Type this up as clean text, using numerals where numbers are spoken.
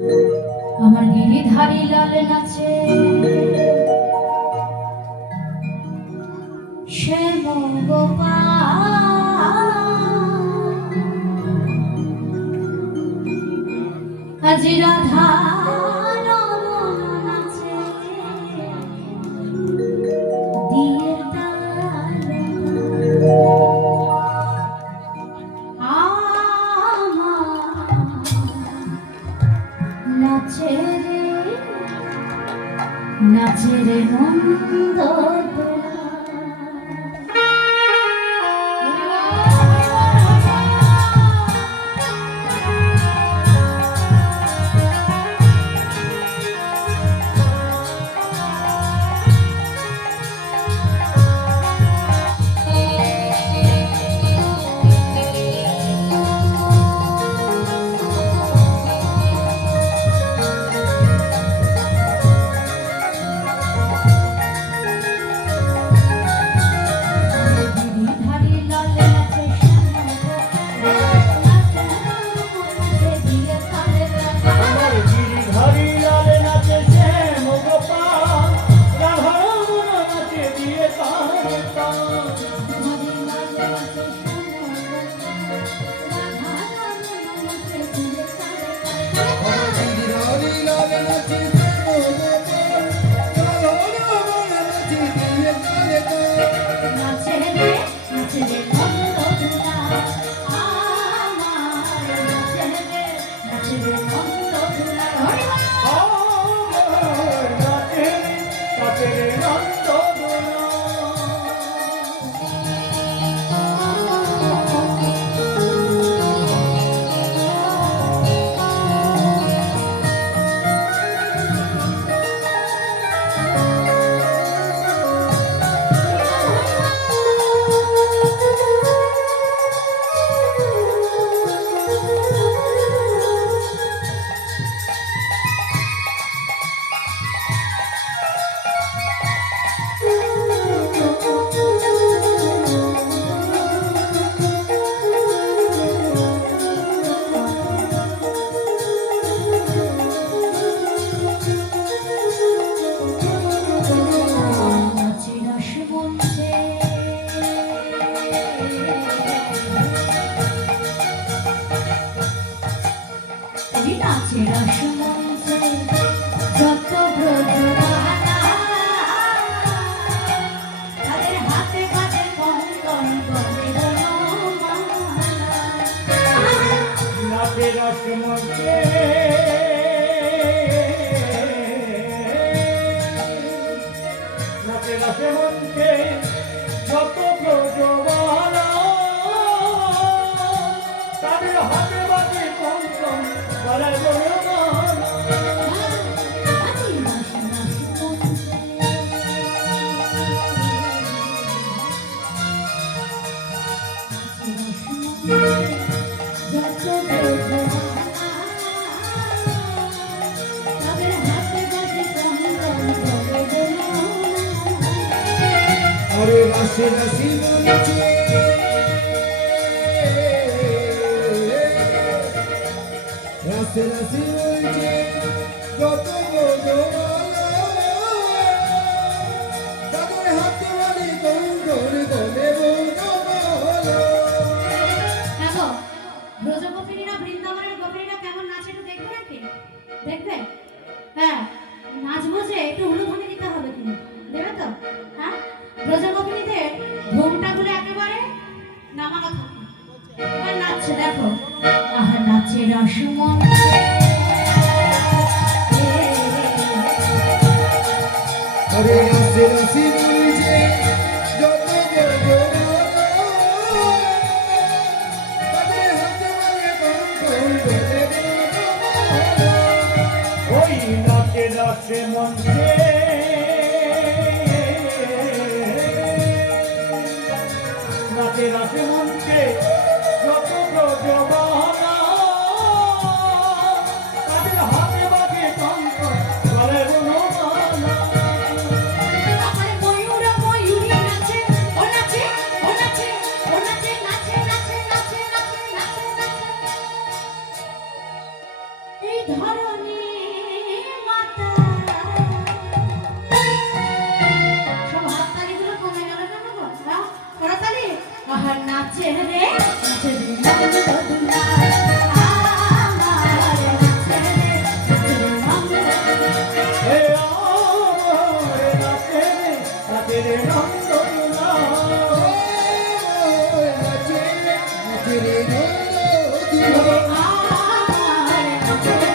আমার গিরিধারী লাল নাচে শ্যাম গোপাল আজি রাধা রমন নাচে দিয়ের তালে নাচে রে নন্দ রাশি রাশি বলছে রাশি রাশি বলছে যত তাদের হাতে বাড়ি গন্ধর গলে ব্রজ গোপিনীরা বৃন্দাবনের গোপিনীরা কেমন নাচে একটু দেখবে নাকি? দেখবে? হ্যাঁ, নাচবো যে একটু উলুধ্বনি দিতে হবে কিন্তু, দেবে তো? হ্যাঁ, ব্রজ গোপিনীদের ঘোমটাগুলো একেবারে নামানো থাকে, এবার নাচছে দেখো, আহা নাচে রসমন আরে রাশি রাশি বলছে যত তাদের হাতে বাড়ি গন্ধর গলে ওই নাচে নাচে মঞ্চে নাচে নাচে মঞ্চে যত ব্রজবালা তাদের হাতে বাজে কঙ্ক গলে বনমালা আমার ময়ূর ময়ূরী নাচে ও নাচে ও নাচে ও নাচে নাচে নাচে নাচে নাচে নাচে এই ধরণী মাতা। সব হাততালিগুলো কমে গেল কেন গো? হ্যাঁ? করতালি? আহা নাচে রে, নাচে রে, নন্দনা। আমার নাচে রে, নাচে রে, নন্দনা। এ আমার নাচে রে, নাচে রে নন্দনা। নাচে রে, নাচে রে নন্দনা। আমার নাচে রে,